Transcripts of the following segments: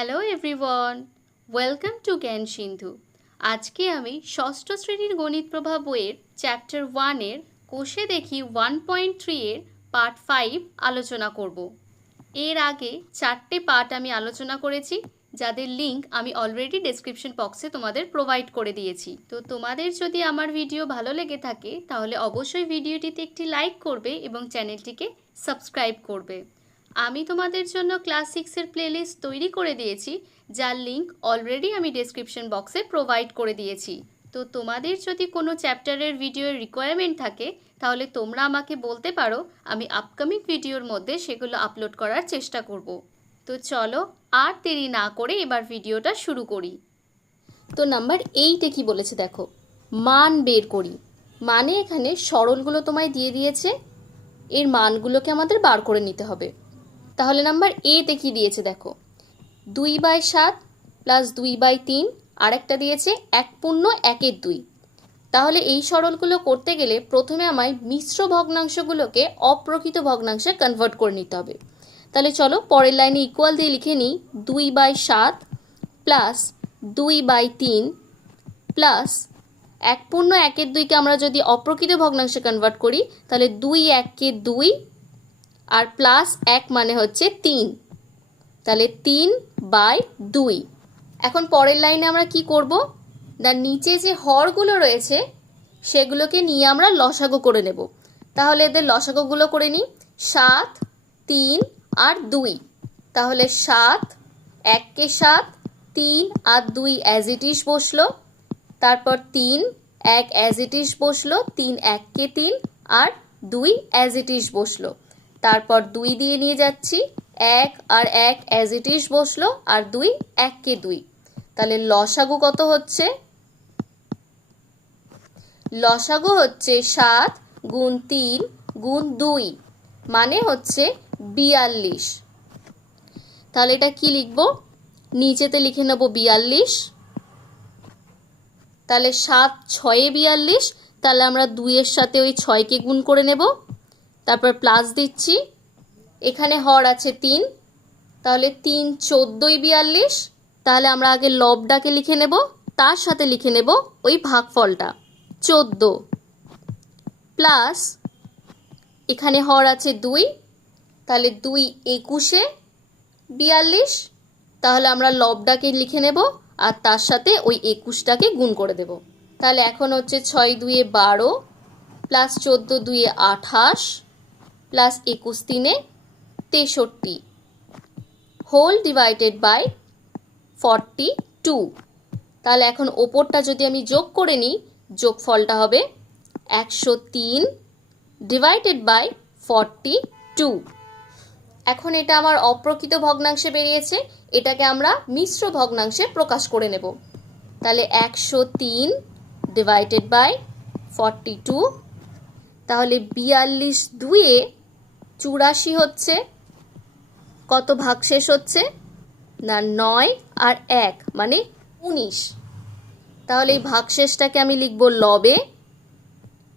Hello everyone welcome to জ্ঞান সিন্ধু আজকে আমি ষষ্ঠ শ্রেণির গণিত প্রভাব বইয়ের চ্যাপ্টার ওয়ানের কোষে দেখি ওয়ান পয়েন্ট থ্রি এর পার্ট ফাইভ আলোচনা করব। এর আগে চারটে পার্ট আমি আলোচনা করেছি, যাদের লিংক আমি অলরেডি ডেসক্রিপশন বক্সে তোমাদের প্রোভাইড করে দিয়েছি। তো তোমাদের যদি আমার ভিডিও ভালো লেগে থাকে, তাহলে অবশ্যই ভিডিওটিতে একটি লাইক করবে এবং চ্যানেলটিকে সাবস্ক্রাইব করবে। আমি তোমাদের জন্য ক্লাস সিক্সের প্লেলিস্ট তৈরি করে দিয়েছি, যার লিঙ্ক অলরেডি আমি ডেসক্রিপশন বক্সে প্রোভাইড করে দিয়েছি। তো তোমাদের যদি কোনো চ্যাপ্টারের ভিডিওর রিকোয়ারমেন্ট থাকে, তাহলে তোমরা আমাকে বলতে পারো, আমি আপকামিং ভিডিওর মধ্যে সেগুলো আপলোড করার চেষ্টা করব। তো চলো, আর দেরি না করে এবার ভিডিওটা শুরু করি। তো নাম্বার এইটে কি বলেছে দেখো, মান বের করি। মানে এখানে সরলগুলো তোমায় দিয়ে দিয়েছে, এর মানগুলোকে আমাদের বার করে নিতে হবে। তাহলে নাম্বার এতে কি দিয়েছে দেখো? দুই বাই সাত প্লাস দুই বাই তিন, আরেকটা দিয়েছে এক পূর্ণ একের দুই। তাহলে এই সরলগুলো করতে গেলে প্রথমে আমায় মিশ্র ভগ্নাংশগুলোকে অপ্রকৃত ভগ্নাংশে কনভার্ট করে নিতে হবে। তাহলে চলো পরের লাইনে ইকুয়াল দিয়ে লিখে নিই, দুই বাই সাত প্লাস দুই বাই তিন প্লাস এক পূর্ণ একের দুইকে আমরা যদি অপ্রকৃত ভগ্নাংশে কনভার্ট করি, তাহলে দুই এককে দুই আর প্লাস এক মানে হচ্ছে তিন। তাহলে তিন বাই দুই। এখন পরের লাইনে আমরা কি করব? না, নিচে যে হরগুলো রয়েছে, সেগুলোকে নিয়ে আমরা লসাগু করে নেব। তাহলে এদের লসাগুগুলো করে নিই। সাত, তিন আর দুই। তাহলে সাত এককে সাত, তিন আর দুই অ্যাজ ইট ইস বসল। তারপর তিন, এক অ্যাজ ইট ইস বসল, তিন এককে তিন আর দুই অ্যাজ ইট ইস বসল। তারপর দুই দিয়ে নিয়ে যাচ্ছি। এক আর এক অ্যাজ ইট ইস বসল আর দুই এককে দুই। তাহলে লসাগু কত হচ্ছে? লসাগু হচ্ছে সাত গুণ তিন গুণ দুই মানে হচ্ছে বিয়াল্লিশ। তাহলে এটা কি লিখব? নিচেতে লিখে নেব বিয়াল্লিশ। তাহলে সাত ছয়ে বিয়াল্লিশ, তাহলে আমরা দুইয়ের সাথে ওই ছয়কে গুণ করে নেব। তারপর প্লাস দিচ্ছি। এখানে হর আছে তিন। তাহলে তিন চোদ্দোই বিয়াল্লিশ। তাহলে আমরা আগে লবডাকে লিখে নেব। তার সাথে লিখে নেব ওই ভাগফলটা। চোদ্দ। প্লাস এখানে হর আছে দুই। তাহলে দুই একুশে বিয়াল্লিশ। তাহলে আমরা লবডাকে লিখে নেব আর তার সাথে ওই একুশটাকে গুণ করে দেব। তাহলে এখন হচ্ছে ছয় দুয়ে বারো। প্লাস চোদ্দ দুয়ে আঠাশ। প্লাস একুশ তিনে তেষট্টি। Whole divided by forty two তাহলে এখন ওপরটা যদি আমি যোগ করে নিই, যোগফলটা হবে একশো তিন ডিভাইডেড বাই ফর্টি টু এখন এটা আমার অপ্রকৃত ভগ্নাংশে বেরিয়েছে, এটাকে আমরা মিশ্র ভগ্নাংশে প্রকাশ করে নেব। তাহলে একশো তিন ডিভাইডেড বাই ফর্টি টু তাহলে বিয়াল্লিশ দুয়ে চুরাশি হচ্ছে, কত ভাগ শেষ হচ্ছে? না, নয় আর এক মানে উনিশ। তাহলে এই ভাগশেষটাকে আমি লিখব লবে,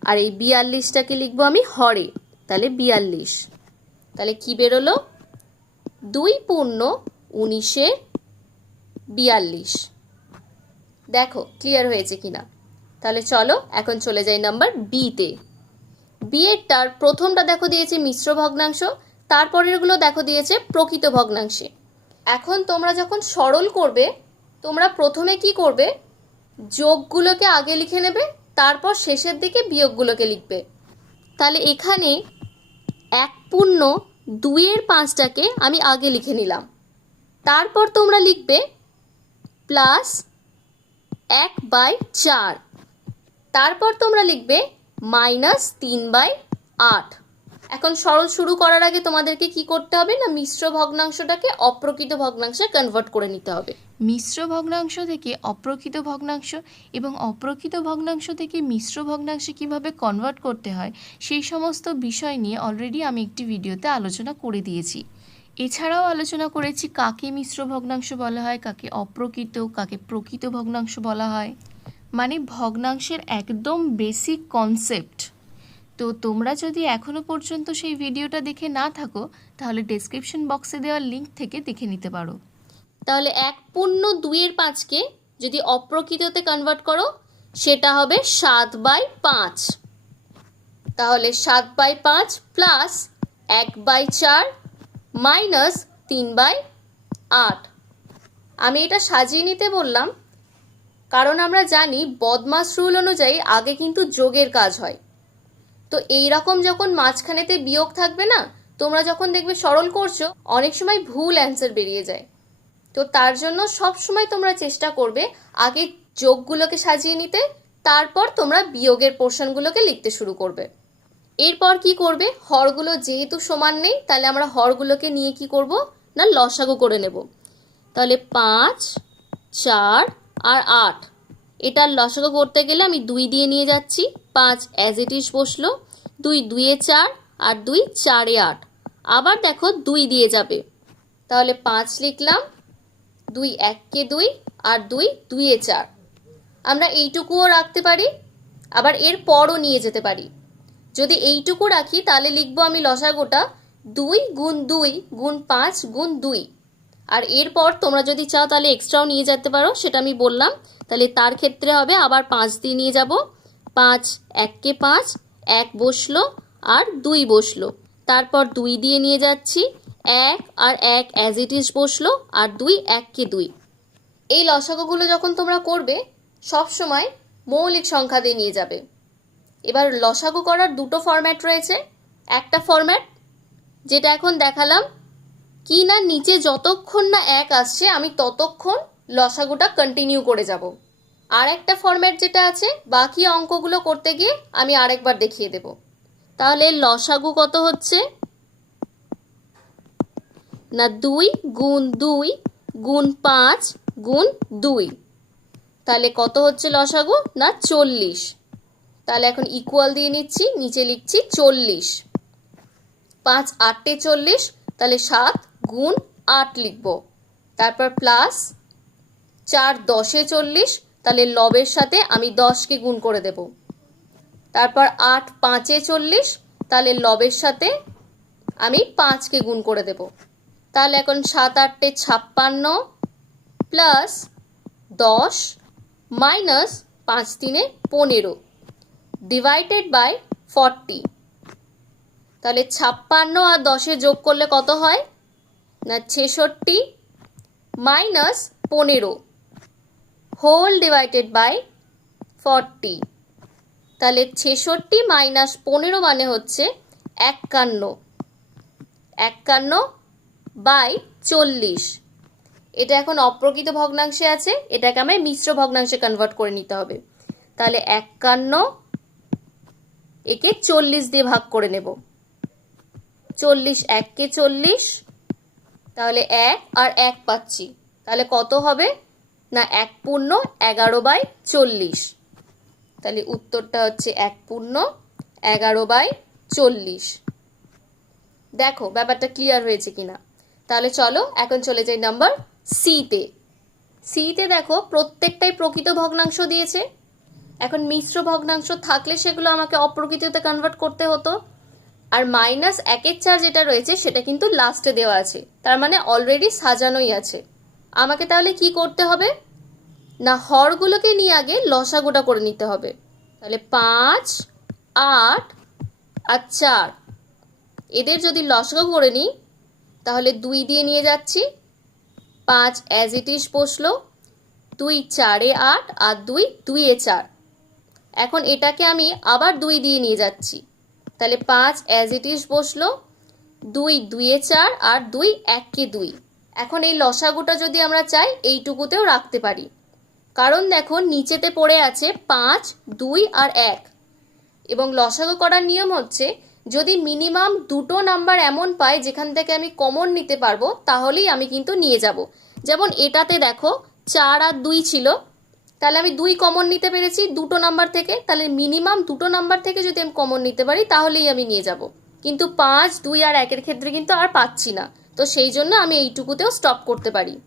আর এই বিয়াল্লিশটাকে লিখব আমি হরে। তাহলে বিয়াল্লিশ। তাহলে কি বেরোলো? দুই পূর্ণ উনিশে বিয়াল্লিশ। দেখো, ক্লিয়ার হয়েছে কিনা? তাহলে চলো, এখন চলে যাই নাম্বার বিতে। বিয়েরটার প্রথমটা দেখো দিয়েছে মিশ্র ভগ্নাংশ তারপরেরগুলো দেখো দিয়েছে প্রকৃত ভগ্নাংশে। এখন তোমরা যখন সরল করবে, তোমরা প্রথমে কি করবে? যোগগুলোকে আগে লিখে নেবে, তারপর শেষের দিকে বিয়োগগুলোকে লিখবে। তাহলে এখানে এক পূর্ণ দুইয়ের পাঁচটাকে আমি আগে লিখে নিলাম। তারপর তোমরা লিখবে প্লাস এক বাই চার। তারপর তোমরা লিখবে মাইনাস তিন বাই আট। এখন সরল শুরু করার আগে তোমাদেরকে কি করতে হবে না, মিশ্র ভগ্নাংশটাকে অপ্রকৃত ভগ্নাংশে কনভার্ট করে নিতে হবে। মিশ্র ভগ্নাংশ থেকে অপ্রকৃত ভগ্নাংশ এবং অপ্রকৃত ভগ্নাংশ থেকে মিশ্র ভগ্নাংশে কীভাবে কনভার্ট করতে হয়, সেই সমস্ত বিষয় নিয়ে অলরেডি আমি একটি ভিডিওতে আলোচনা করে দিয়েছি। এছাড়াও আলোচনা করেছি কাকে মিশ্র ভগ্নাংশ বলা হয়, কাকে অপ্রকৃত, কাকে প্রকৃত ভগ্নাংশ বলা হয়। মানে ভগ্নাংশের একদম বেসিক কনসেপ্ট তো তোমরা যদি এখনও পর্যন্ত সেই ভিডিওটা দেখে না থাকো, তাহলে ডেসক্রিপশন বক্সে দেওয়া লিঙ্ক থেকে দেখে নিতে পারো। তাহলে এক পূর্ণ দুইয়ের পাঁচকে যদি অপ্রকৃততে কনভার্ট করো, সেটা হবে সাত বাই পাঁচ। তাহলে সাত বাই পাঁচ প্লাস এক বাই চার মাইনাস তিন বাই আট। আমি এটা সাজিয়ে নিতে বললাম কারণ আমরা জানি বদমাস রুল অনুযায়ী আগে কিন্তু যোগের কাজ হয়। তো এই রকম যখন মাঝখানেতে বিয়োগ থাকবে না, তোমরা যখন দেখবে সরল করছ, অনেক সময় ভুল অ্যান্সার বেরিয়ে যায়। তো তার জন্য সব সময় তোমরা চেষ্টা করবে আগে যোগগুলোকে সাজিয়ে নিতে, তারপর তোমরা বিয়োগের পোর্শনগুলোকে লিখতে শুরু করবে। এরপর কি করবে? হরগুলো যেহেতু সমান নেই, তাহলে আমরা হরগুলোকে নিয়ে কি করব? না, লসাগু করে নেব। তাহলে পাঁচ, চার আর আট। এটার লসাগু করতে গেলে আমি দুই দিয়ে নিয়ে যাচ্ছি। পাঁচ অ্যাজ ইট ইজ বসল, দুই দুইয়ে চার আর দুই চারে আট। আবার দেখো দুই দিয়ে যাবে। তাহলে পাঁচ লিখলাম, দুই এককে দুই আর দুই দুইয়ে চার। আমরা এইটুকুও রাখতে পারি, আবার এর পরও নিয়ে যেতে পারি। যদি এইটুকু রাখি, তাহলে লিখব আমি লসাগোটা দুই গুণ দুই গুণ পাঁচ গুণ দুই। আর এরপর তোমরা যদি চাও তাহলে এক্সট্রাও নিয়ে যেতে পারো, সেটা আমি বললাম। তাহলে তার ক্ষেত্রে হবে আবার পাঁচ দিয়ে নিয়ে যাব। পাঁচ, এককে পাঁচ, এক বসল আর দুই বসল। তারপর দুই দিয়ে নিয়ে যাচ্ছি, এক আর এক অ্যাজ ইট ইজ বসল আর দুই এককে দুই। এই লসাগুগুলো যখন তোমরা করবে, সব সময় মৌলিক সংখ্যা দিয়ে নিয়ে যাবে। এবার লসাগু করার দুটো ফরম্যাট রয়েছে। একটা ফরম্যাট যেটা এখন দেখালাম কি না নিচে যতক্ষণ না এক আসছে, আমি ততক্ষণ লসাগুটা কন্টিনিউ করে যাব। আর একটা ফর্ম্যাট যেটা আছে, বাকি অঙ্কগুলো করতে গিয়ে আমি আরেকবার দেখিয়ে দেব। তাহলে লসাগু কত হচ্ছে? না, দুই গুণ দুই গুণ পাঁচ গুণ দুই। তাহলে কত হচ্ছে লসাগু? না, চল্লিশ। তাহলে এখন ইকুয়াল দিয়ে নিচ্ছি, নিচে লিখছি চল্লিশ। পাঁচ আটটে চল্লিশ, তাহলে সাত গুণ আট লিখব। তারপর প্লাস চার দশে চল্লিশ, তাহলে লবের সাথে আমি দশকে গুণ করে দেব। তারপর আট পাঁচে চল্লিশ, তাহলে লবের সাথে আমি পাঁচকে গুণ করে দেব। তাহলে এখন সাত আটটে ছাপ্পান্ন প্লাস দশ মাইনাস পাঁচ তিনে পনেরো ডিভাইডেড বাই ফর্টি তাহলে ছাপ্পান্ন আর দশে যোগ করলে কত হয়? না ছেষট্টি মাইনাস পনেরো হোল ডিভাইডেড বাই ফর্টি তাহলে ছেষট্টি মাইনাস পনেরো মানে হচ্ছে একান্ন। একান্ন বাই চল্লিশ। এটা এখন অপ্রকৃত ভগ্নাংশে আছে, এটাকে আমায় মিশ্র ভগ্নাংশে কনভার্ট করে নিতে হবে। তাহলে একান্ন একে চল্লিশ দিয়ে ভাগ করে নেব। চল্লিশ এককে চল্লিশ তাহলে এক আর এক পাচ্ছি। তাহলে কত হবে? না, এক পূর্ণ এগারো বাই চল্লিশ। তাহলে উত্তরটা হচ্ছে এক পূর্ণ এগারো বাই চল্লিশ। দেখো, ব্যাপারটা ক্লিয়ার হয়েছে কিনা। তাহলে চলো, এখন চলে যাই নাম্বার সিতে সিতে দেখো, প্রত্যেকটাই প্রকৃত ভগ্নাংশ দিয়েছে। এখন মিশ্র ভগ্নাংশ থাকলে সেগুলো আমাকে অপ্রকৃততে কনভার্ট করতে হতো। আর মাইনাস একের চার যেটা রয়েছে, সেটা কিন্তু লাস্টে দেওয়া আছে। তার মানে অলরেডি সাজানোই আছে। আমাকে তাহলে কি করতে হবে? না, হরগুলোকে নিয়ে আগে লসাগুটা করে নিতে হবে। তাহলে পাঁচ, আট আর চার। এদের যদি লসাগু করে নিই, তাহলে দুই দিয়ে নিয়ে যাচ্ছি। পাঁচ অ্যাজ ইট ইজ বসল। দুই চারে আট আর দুই, দুইয়ে চার। এখন এটাকে আমি আবার দুই দিয়ে নিয়ে যাচ্ছি। তাহলে পাঁচ অ্যাজ ইট ইজ বসল, দুই দুইয়ে চার আর দুই এককে দুই। এখন এই লসাগুটা যদি আমরা চাই, এইটুকুতেও রাখতে পারি। কারণ দেখো, নিচেতে পড়ে আছে পাঁচ, দুই আর এক। এবং লসাগু করার নিয়ম হচ্ছে, যদি মিনিমাম দুটো নাম্বার এমন পাই যেখান থেকে আমি কমন নিতে পারব, তাহলেই আমি কিন্তু নিয়ে যাব। যেমন এটাতে দেখো, চার আর দুই ছিল তাহলে আমি দুই কমন নিতে পেরেছি, দুটো নাম্বার থেকে। তাহলে মিনিমাম দুটো নাম্বার থেকে যদি আমি কমন নিতে পারি, তাহলেই আমি নিয়ে যাব। কিন্তু পাঁচ, দুই আর একের ক্ষেত্রে কিন্তু আর পাচ্ছি না। তো সেই জন্য আমি এইটুকুতেও স্টপ করতে পারি।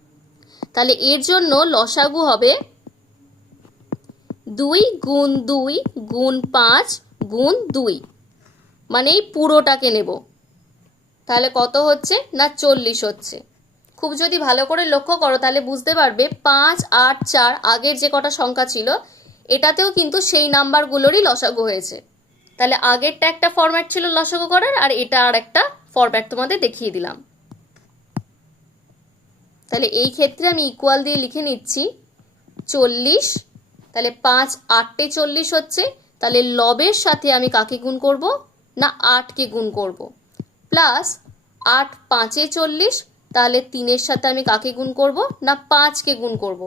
তাহলে এর জন্য লসাগু হবে দুই গুণ দুই গুণ পাঁচ গুণ দুই। মানে এই পুরোটাকে নেব। তাহলে কত হচ্ছে না চল্লিশ হচ্ছে? খুব যদি ভালো করে লক্ষ্য করো, তাহলে বুঝতে পারবে পাঁচ, আট, চার আগের যে কটা সংখ্যা ছিল, এটাতেও কিন্তু সেই নাম্বারগুলোরই লসাগু হয়েছে। তাহলে আগেরটা একটা ফরম্যাট ছিল লসাগু করার, আর এটা আর একটা ফরম্যাট তোমাদের দেখিয়ে দিলাম। তাহলে এই ক্ষেত্রে আমি ইকুয়াল দিয়ে লিখে নিচ্ছি চল্লিশ, তাহলে পাঁচ আটটে চল্লিশ হচ্ছে, তাহলে লবের সাথে আমি কাকে গুণ করব? না, আটকে গুণ করব। প্লাস আট, পাঁচে চল্লিশ তাহলে তিনের সাথে আমি কাকে গুণ করব? না পাঁচকে গুণ করব।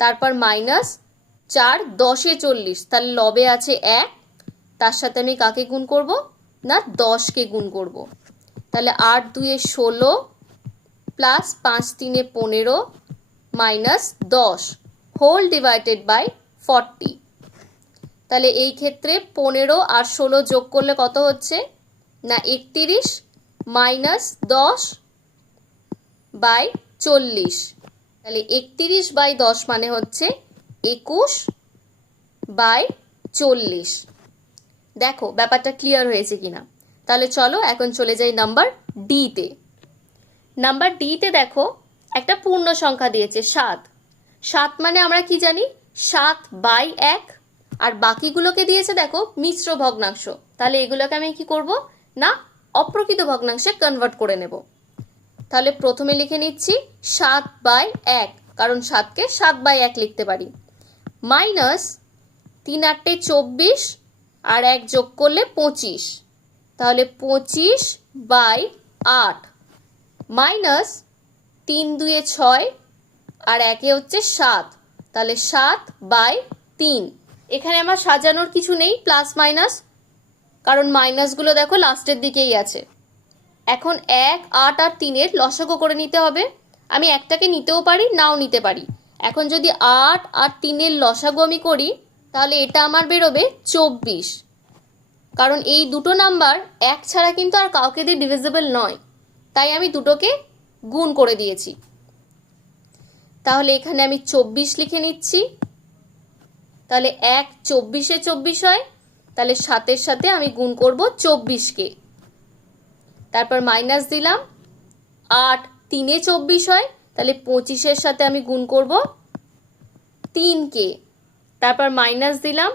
তারপর মাইনাস চার, দশে চল্লিশ। তাহলে লবে আছে এক, তার সাথে আমি কাকে গুণ করব? না দশকে গুণ করব। তাহলে আট দুয়ে ষোলো প্লাস পাঁচ তিনে পনেরো মাইনাস দশ হোল ডিভাইডেড বাই ফর্টি তাহলে এই ক্ষেত্রে পনেরো আর ষোলো যোগ করলে কত হচ্ছে? না একতিরিশ মাইনাস দশ বাই চল্লিশ। তাহলে একতিরিশ বাই দশ মানে হচ্ছে একুশ বাই চল্লিশ। দেখো, ব্যাপারটা ক্লিয়ার হয়েছে কিনা? তাহলে চলো এখন চলে যাই নাম্বার ডিতে নাম্বার ডিতে দেখো, একটা পূর্ণ সংখ্যা দিয়েছে, সাত। সাত মানে আমরা কি জানি? সাত বাই এক। আর বাকিগুলোকে দিয়েছে দেখো, মিশ্র ভগ্নাংশ। তাহলে এগুলোকে আমি কি করব? না, অপ্রকৃত ভগ্নাংশে কনভার্ট করে নেব। তাহলে প্রথমে লিখে নিচ্ছি সাত বাই এক, কারণ সাতকে সাত বাই এক লিখতে পারি। মাইনাস তিন আটটে চব্বিশ আর এক যোগ করলে পঁচিশ। তাহলে পঁচিশ বাই আট। মাইনাস তিন দুয়ে ছয় আর একে হচ্ছে সাত। তাহলে সাত বাই তিন। এখানে আমার সাজানোর কিছু নেই, প্লাস মাইনাস, কারণ মাইনাসগুলো দেখো লাস্টের দিকেই আছে। এখন এক, আট আর তিনের লসাগু করে নিতে হবে। আমি একটাকে নিতেও পারি, নাও নিতে পারি। এখন যদি আট আর তিনের লসাগু আমি করি, তাহলে এটা আমার বেরোবে চব্বিশ। কারণ এই দুটো নাম্বার এক ছাড়া কিন্তু আর কাউকে দিয়ে ডিভিজিবল নয়। তাই আমি দুটোকে গুণ করে দিয়েছি। তাহলে এখানে আমি চব্বিশ লিখে নিচ্ছি। তাহলে এক চব্বিশে চব্বিশ হয়। তাহলে সাতের সাথে আমি গুণ করব চব্বিশকে। তারপর মাইনাস দিলাম। আট, তিনে চব্বিশ হয়, তাহলে পঁচিশের সাথে আমি গুণ করব তিনকে। তারপর মাইনাস দিলাম।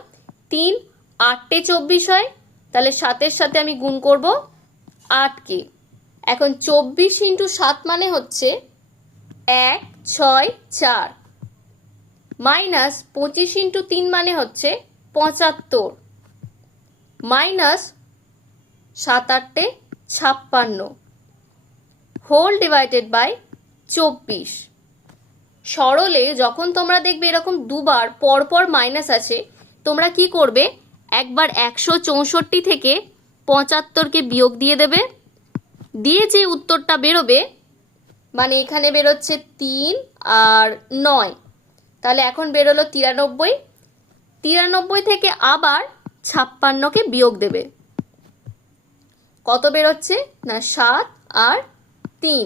তিন আটটে চব্বিশ হয়, তাহলে সাতের সাথে আমি গুণ করব আটকে। এখন চব্বিশ ইন্টু সাত মানে হচ্ছে এক, ছয়, চার। মাইনাস পঁচিশ ইন্টু তিন মানে হচ্ছে পঁচাত্তর। মাইনাস সাত আটটে ছাপ্পান্ন। হোল ডিভাইডেড বাই চব্বিশ। সরলে যখন তোমরা দেখবে এরকম দুবার পরপর মাইনাস আছে, তোমরা কি করবে? একবার একশো চৌষট্টি থেকে পঁচাত্তরকে বিয়োগ দিয়ে দেবে। দিয়ে যে উত্তরটা বেরোবে মানে এখানে বেরোচ্ছে তিন আর নয়। তাহলে এখন বেরোলো তিরানব্বই। তিরানব্বই থেকে আবার ছাপ্পান্নকে বিয়োগ দেবে। কত বেরোচ্ছে? না, সাত আর তিন।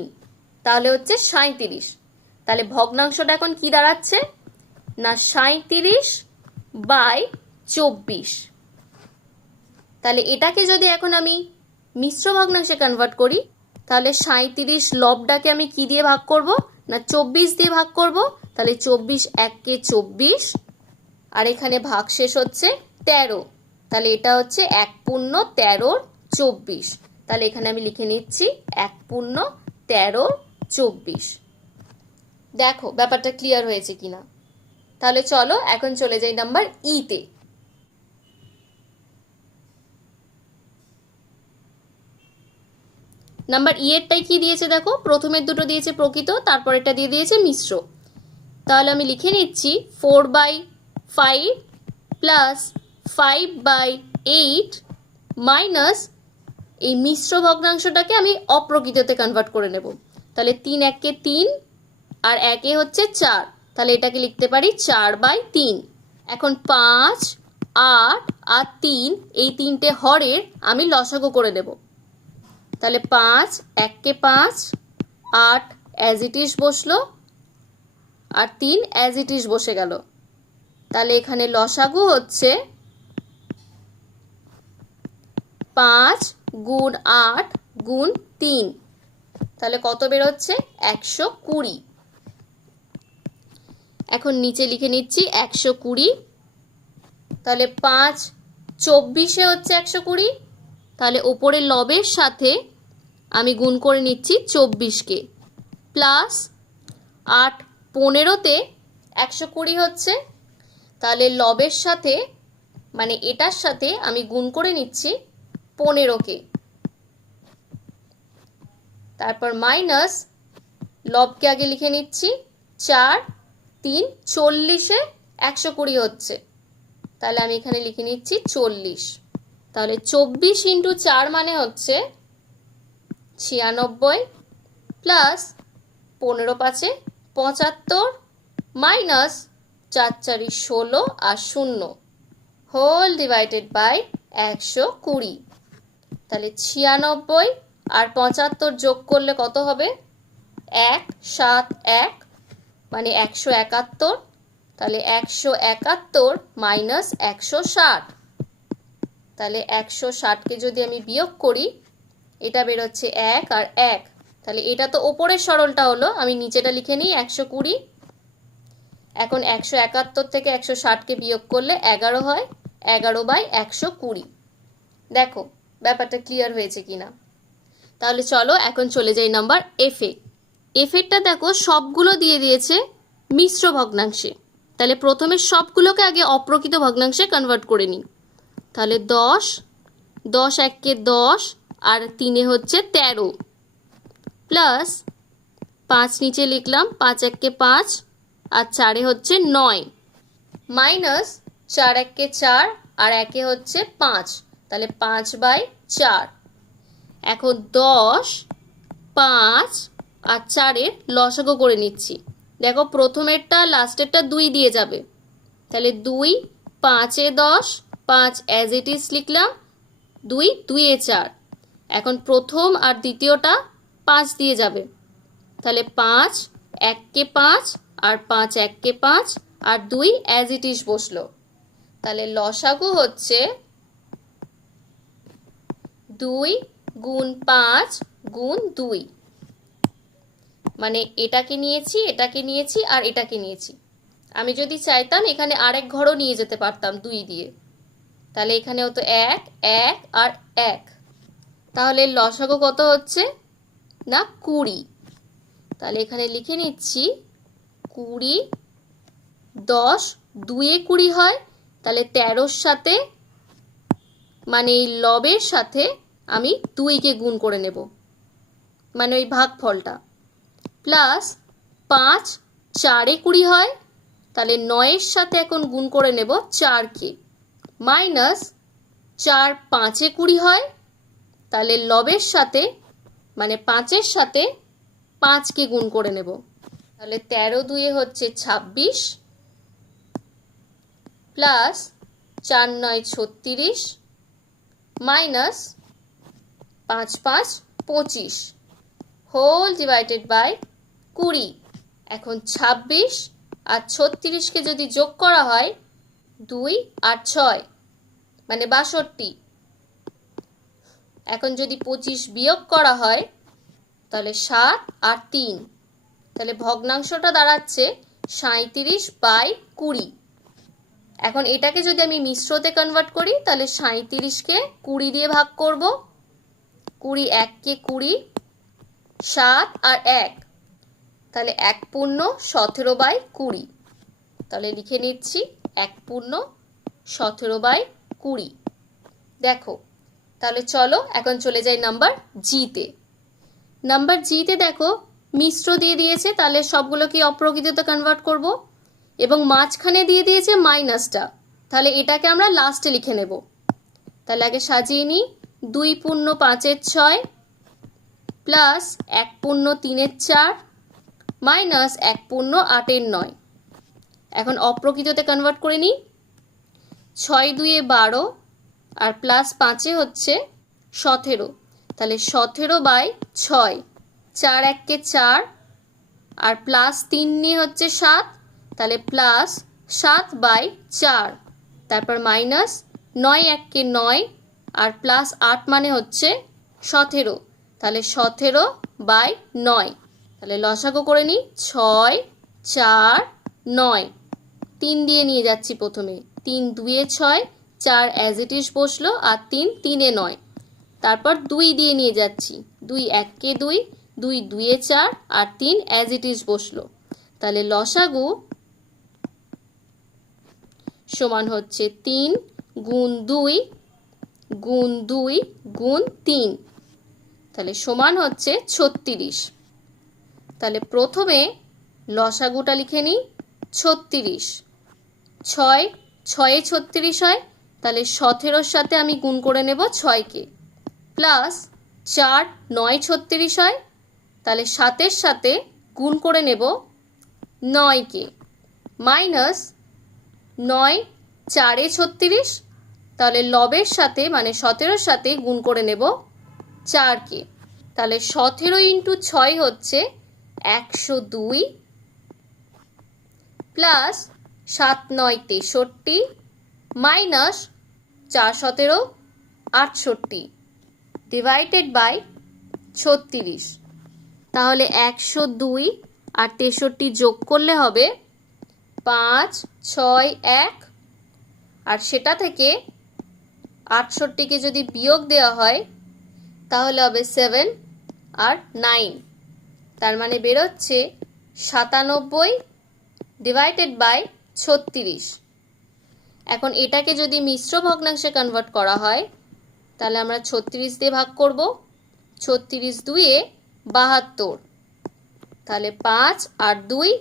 তাহলে হচ্ছে সাঁইত্রিশ। তাহলে ভগ্নাংশটা এখন কি দাঁড়াচ্ছে? না, সাঁইত্রিশ বাই চব্বিশ। তাহলে এটাকে যদি এখন আমি মিশ্র ভগ্নাংশে কনভার্ট করি, তাহলে সাঁইত্রিশ লবটাকে আমি কি দিয়ে ভাগ করব? না, চব্বিশ দিয়ে ভাগ করব? তাহলে চব্বিশ এককে চব্বিশ। আর এখানে ভাগ শেষ হচ্ছে তেরো। তাহলে এটা হচ্ছে এক পূর্ণ তেরোর চব্বিশ। তাহলে এখানে আমি লিখে নিচ্ছি এক পূর্ণ তেরো চব্বিশ। দেখো, ব্যাপারটা ক্লিয়ার হয়েছে কিনা। তাহলে চলো, এখন চলে যাই নাম্বার ইতে নাম্বার ই এরটাই কি দিয়েছে দেখো? প্রথমের দুটো দিয়েছে প্রকৃত তারপর এটা দিয়ে দিয়েছে মিশ্র। তাহলে আমি লিখে নিচ্ছি four by five plus five by eight minus এই মিশ্র ভগ্নাংশটাকে আমি অপ্রকৃততে কনভার্ট করে নেব। তাহলে তিন একে তিন আর একে হচ্ছে চার। তাহলে এটাকে লিখতে পারি চার বাই তিন। এখন পাঁচ, আট আর তিন, এই তিনটে হরের আমি লসাগু করে দেব তাহলে পাঁচ এককে পাঁচ, আট অ্যাজ ইট ইস বসল, আর তিন অ্যাজ ইট ইস বসে গেল। তাহলে এখানে লসাগু হচ্ছে পাঁচ গুণ আট গুণ তিন। তাহলে কত বেরোচ্ছে? একশো কুড়ি। এখন নিচে লিখে নিচ্ছি একশো কুড়ি। তাহলে পাঁচ চব্বিশে হচ্ছে একশো কুড়ি। তাহলে ওপরে লবের সাথে আমি গুণ করে নিচ্ছি চব্বিশকে। প্লাস আট পনেরোতে একশো কুড়ি হচ্ছে। তাহলে লবের সাথে মানে এটার সাথে আমি গুণ করে নিচ্ছি পনেরোকে। তারপর মাইনাস লবকে আগে লিখে নিচ্ছি, চার, তিন, চল্লিশে একশো কুড়ি হচ্ছে। তাহলে আমি এখানে লিখে নিচ্ছি চল্লিশ। তাহলে চব্বিশ ইন্টু চার মানে হচ্ছে ছিয়ানব্বই প্লাস পনেরো পাঁচে পঁচাত্তর মাইনাস চার চারি ষোলো আর শূন্য। হোল ডিভাইডেড বাই একশো কুড়ি। তাহলে ছিয়ানব্বই আর পঁচাত্তর যোগ করলে কত হবে? এক, সাত, এক মানে একশো একাত্তর। তাহলে একশো একাত্তর মাইনাস একশো ষাট। তাহলে একশো ষাটকে যদি আমি বিয়োগ করি, এটা বেরোচ্ছে এক আর এক। তাহলে এটা তো ওপরের সরলটা হলো, আমি নিচেটা লিখে নিই, একশো কুড়ি। এখন একশো একাত্তর থেকে একশো ষাটকে বিয়োগ করলে এগারো হয়, এগারো বাই একশো কুড়ি। দেখো ব্যাপারটা ক্লিয়ার হয়েছে কি না তাহলে চলো, এখন চলে যাই নাম্বার এফে এফেরটা দেখো, সবগুলো দিয়ে দিয়েছে মিশ্র ভগ্নাংশে। তাহলে প্রথমে সবগুলোকে আগে অপ্রকৃত ভগ্নাংশে কনভার্ট করে নিই। তাহলে দশ দশ এককে দশ, আর তিনে হচ্ছে তেরো। প্লাস পাঁচ নিচে লিখলাম, পাঁচ এককে পাঁচ, আর চারে হচ্ছে নয়। মাইনাস চার এককে চার, আর একে হচ্ছে পাঁচ। তাহলে পাঁচ বাই চার। এখন দশ, পাঁচ আর চারের লসগো করে নিচ্ছি। দেখো প্রথমেরটা, লাস্টেরটা দুই দিয়ে যাবে। তাহলে দুই, পাঁচে দশ, পাঁচ অ্যাজ ইট ইজ লিখলাম, দুই, দুইয়ে চার। এখন প্রথম আর দ্বিতীয়টা পাঁচ দিয়ে যাবে। তাহলে পাঁচ, এককে পাঁচ আর পাঁচ এককে পাঁচ আর দুই অ্যাজ ইট ইজ বসল। তাহলে লসাগু হচ্ছে দুই গুণ পাঁচ গুণ দুই। মানে এটাকে নিয়েছি এটাকে নিয়েছি আর এটাকে নিয়েছি। আমি যদি চাইতাম এখানে আরেক ঘরও নিয়ে যেতে পারতাম দুই দিয়ে। তাহলে এখানে হতো এক এক আর এক। তাহলে লসাগু কত হচ্ছে? না, কুড়ি। তাহলে এখানে লিখে নিচ্ছি, কুড়ি দশ দুয়ে কুড়ি হয়। তাহলে তেরোর সাথে মানে লবের সাথে আমি দুইকে গুণ করে নেব। মানে ওই ভাগফলটা। প্লাস পাঁচ, চারে কুড়ি হয়, তাহলে নয়ের সাথে এখন গুণ করে নেব চারকে মাইনাস চার পাঁচে কুড়ি হয়, তাহলে লবের সাথে মানে পাঁচের সাথে পাঁচকে গুণ করে নেব। তাহলে তেরো দুয়ে হচ্ছে ছাব্বিশ, প্লাস চার নয় ছত্রিশ, মাইনাস পাঁচ পাঁচ পঁচিশ। হোল ডিভাইডেড বাই কুড়ি। এখন ছাব্বিশ আর ছত্রিশকে যদি যোগ করা হয়, দুই আর ছয় মানে বাষট্টি। এখন যদি পঁচিশ বিয়োগ করা হয়, তাহলে সাত আর তিন। তাহলে ভগ্নাংশটা দাঁড়াচ্ছে সাঁইত্রিশ বাই কুড়ি। এখন এটাকে যদি আমি মিশ্রতে কনভার্ট করি, তাহলে সাঁইত্রিশকে কুড়ি দিয়ে ভাগ করব। কুড়ি এককে কুড়ি, সাত আর এক। তাহলে এক পূর্ণ সতেরো বাই কুড়ি। তাহলে লিখে নিচ্ছি এক পূর্ণ সতেরো বাই কুড়ি। দেখো, তাহলে চলো এখন চলে যাই নাম্বার জিতে। নাম্বার জিতে দেখো, মিশ্র দিয়ে দিয়েছে, তাহলে সবগুলোকে অপ্রকৃততে কনভার্ট করব? এবং মাঝখানে দিয়ে দিয়েছে মাইনাসটা তাহলে এটাকে আমরা লাস্টে লিখে নেব। তাহলে আগে সাজিয়ে নিই। দুই পূর্ণ পাঁচের ছয় প্লাস এক পূর্ণ তিনের চার মাইনাস এক পূর্ণ আটের নয়। এখন অপ্রকৃততে কনভার্ট করে নিই। ছয় দুয়ে বারো আর প্লাস পাঁচে হচ্ছে সতেরো। তাহলে সতেরো বাই ছয়। চার এককে চার আর প্লাস তিন নিয়ে হচ্ছে সাত। তাহলে প্লাস সাত বাই চার। তারপর মাইনাস নয় এককে নয় আর প্লাস আট মানে হচ্ছে সতেরো। তাহলে সতেরো বাই নয়। তাহলে লসাগো করে নিই ছয়, চার, নয়। তিন দিয়ে নিয়ে যাচ্ছি প্রথমে। তিন দুয়ে ছয়, চার অ্যাজ ইট ইস বসল আর তিন তিনে নয়। তারপর দুই দিয়ে নিয়ে যাচ্ছি। দুই এককে দুই দুই দুয়ে চার আর তিন অ্যাজ ইট ইস বসল। তাহলে লসাগু সমান হচ্ছে তিন গুণ দুই গুণ দুই গুণ তিন। তাহলে সমান হচ্ছে ছত্রিশ। তাহলে প্রথমে লসাগুটা লিখে নিই, ছত্রিশ। ছয়, ছয়ে ছত্রিশ হয়, তাহলে সতেরোর সাথে আমি গুণ করে নেব ছয়কে। প্লাস চার, নয়, ছত্রিশ হয়, তাহলে সাতের সাথে গুণ করে নেব নয়কে। মাইনাস নয়, চারে ছত্রিশ তাহলে লবের সাথে মানে সতেরোর সাথে গুণ করে নেব চারকে তাহলে সতেরো ইন্টু ছয় হচ্ছে একশো দুই প্লাস সাত নয় তেষট্টি মাইনাস চার সতেরো আটষট্টি ডিভাইডেড বাই ছত্রিশ। তাহলে একশো দুই আর তেষট্টি যোগ করলে হবে পাঁচ, ছয়, এক। আর সেটা থেকে আটষট্টিকে যদি বিয়োগ দেওয়া হয়, তাহলে হবে সেভেন আর নাইন। তার মানে বেরোচ্ছে সাতানব্বই ডিভাইডেড বাই ছত্রিশ। এখন এটাকে যদি মিশ্র ভগ্নাংশে কনভার্ট করা হয়, তাহলে আমরা ছত্রিশ দিয়ে ভাগ করব। ছত্রিশ দুইয়ে বাহাত্তর। তাহলে পাঁচ আর দুই,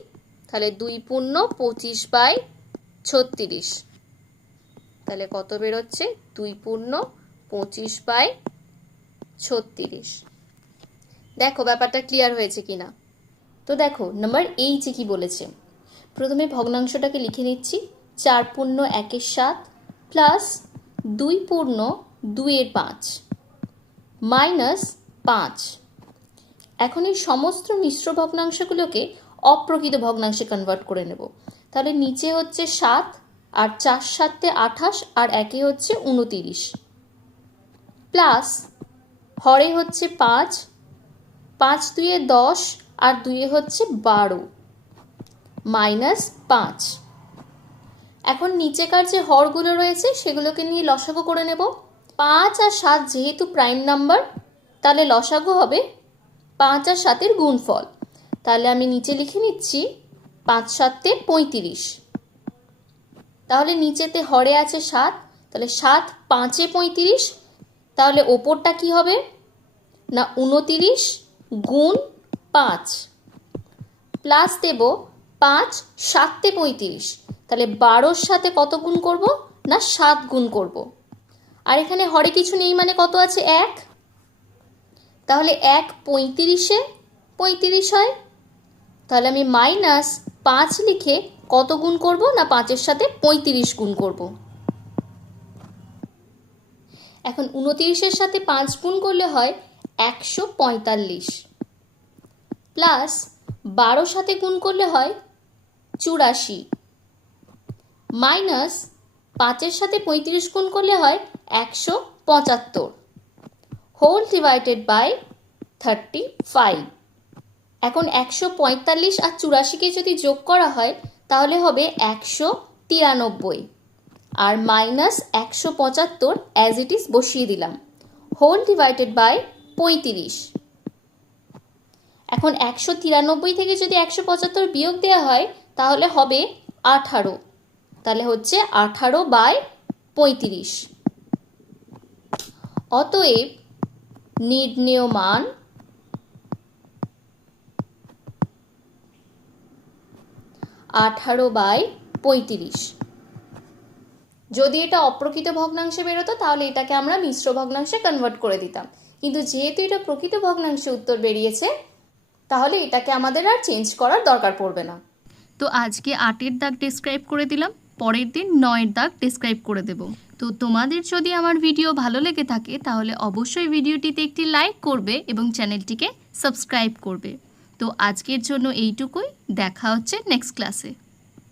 তাহলে দুই পূর্ণ পঁচিশ বাই ছত্রিশ। তাহলে কত বেরোচ্ছে? দুই পূর্ণ পঁচিশ বাই ছত্রিশ। দেখো, ব্যাপারটা ক্লিয়ার হয়েছে কি না তো দেখো নাম্বার এইচে কি বলেছে? প্রথমে ভগ্নাংশটাকে লিখে নিচ্ছি। চার পূর্ণ একের সাত প্লাস দুই পূর্ণ দুইয়ের পাঁচ মাইনাস পাঁচ। এখন এই সমস্ত মিশ্র ভগ্নাংশগুলোকে অপ্রকৃত ভগ্নাংশে কনভার্ট করে নেব। তাহলে নিচে হচ্ছে সাত আর চার সাতে আঠাশ, আর একে হচ্ছে উনতিরিশ। প্লাস হরে হচ্ছে পাঁচ পাঁচ দুয়ে দশ, আর দুয়ে হচ্ছে বারো, মাইনাস পাঁচ। এখন নিচেকার যে হরগুলো রয়েছে, সেগুলোকে নিয়ে লসাগু করে নেব। পাঁচ আর সাত যেহেতু প্রাইম নাম্বার, তাহলে লসাগু হবে পাঁচ আর সাতের গুণফল। তাহলে আমি নিচে লিখে নিচ্ছি পাঁচ সাতে পঁয়ত্রিশ। তাহলে নিচেতে হরে আছে সাত, তাহলে সাত পাঁচে পঁয়ত্রিশ, তাহলে ওপরটা কি হবে? না, উনতিরিশ গুণ পাঁচ। প্লাস দেব পাঁচ সাততে পঁয়ত্রিশ, তাহলে বারোর সাথে কত গুণ করব? না, সাত গুণ করব। আর এখানে হরে কিছু নেই মানে কত আছে? এক। তাহলে এক পঁয়ত্রিশে পঁয়ত্রিশ হয়। তাহলে আমি মাইনাস পাঁচ লিখে কত গুণ করব না পাঁচের সাথে পঁয়ত্রিশ গুণ করব? এখন উনতিরিশের সাথে পাঁচ গুণ করলে হয় একশো পঁয়তাল্লিশ। প্লাস বারো সাথে গুণ করলে হয় চুরাশি। মাইনাস পাঁচের সাথে পঁয়ত্রিশ গুণ করলে হয় একশো পঁচাত্তর। Whole divided by thirty five. এখন একশো পঁয়তাল্লিশ আর চুরাশিকে যদি যোগ করা হয়, তাহলে হবে একশো তিরানব্বই। আর মাইনাস একশো পঁচাত্তর অ্যাজ ইট ইজ বসিয়ে দিলাম। হোল ডিভাইডেড বাই পঁয়ত্রিশ। এখন একশো তিরানব্বই থেকে যদি একশো পঁচাত্তর বিয়োগ দেওয়া হয়, তাহলে হবে আঠারো। তাহলে হচ্ছে আঠারো বাই পঁয়ত্রিশ। অতএব নির্ণেয় মান আঠারো বাই পঁয়ত্রিশ। যদি এটা অপ্রকৃত ভগ্নাংশে বেরোতো, তাহলে এটাকে আমরা মিশ্র ভগ্নাংশে কনভার্ট করে দিতাম। কিন্তু যেহেতু এটা প্রকৃত ভগ্নাংশে উত্তর বেরিয়েছে, তাহলে এটাকে আমাদের আর চেঞ্জ করার দরকার পড়বে না। তো আজকে আটের দাগ ডিসক্রাইব করে দিলাম, পরের দিন নয়ের দাগ ডিসক্রাইব করে দেব। তো তোমাদের যদি আমার ভিডিও ভালো লেগে থাকে, তাহলে অবশ্যই ভিডিওটিতে একটি লাইক করবে এবং চ্যানেলটিকে সাবস্ক্রাইব করবে। তো আজকের জন্য এইটুকুই। দেখা হচ্ছে নেক্সট ক্লাসে